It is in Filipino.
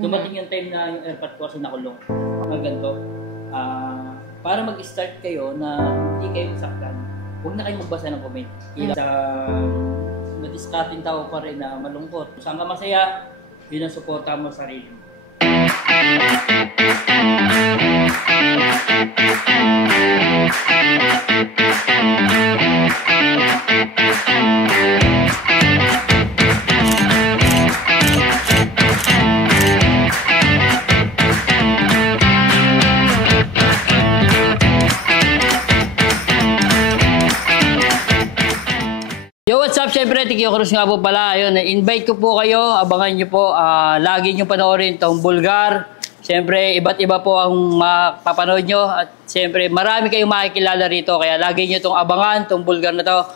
Dumating yung time na yung airpot ko kasi nakulong. Mga ganito. Para mag-start kayo na hindi kayo saktan, huwag na kayo magbasa ng comment. Sa madiskating tao pa rin na malungkot. Saan ka masaya, yun ang suporta mo sa sarili mo. Yo, what's up? Siyempre, Tiki Cruz nga po pala. Ayun, invite ko po kayo. Abangan nyo po. Lagi nyo panoorin itong Bulgar. Siyempre, iba't iba po ang mapapanood nyo. At siyempre, marami kayong makikilala rito. Kaya lagi nyo itong abangan, itong Bulgar na to.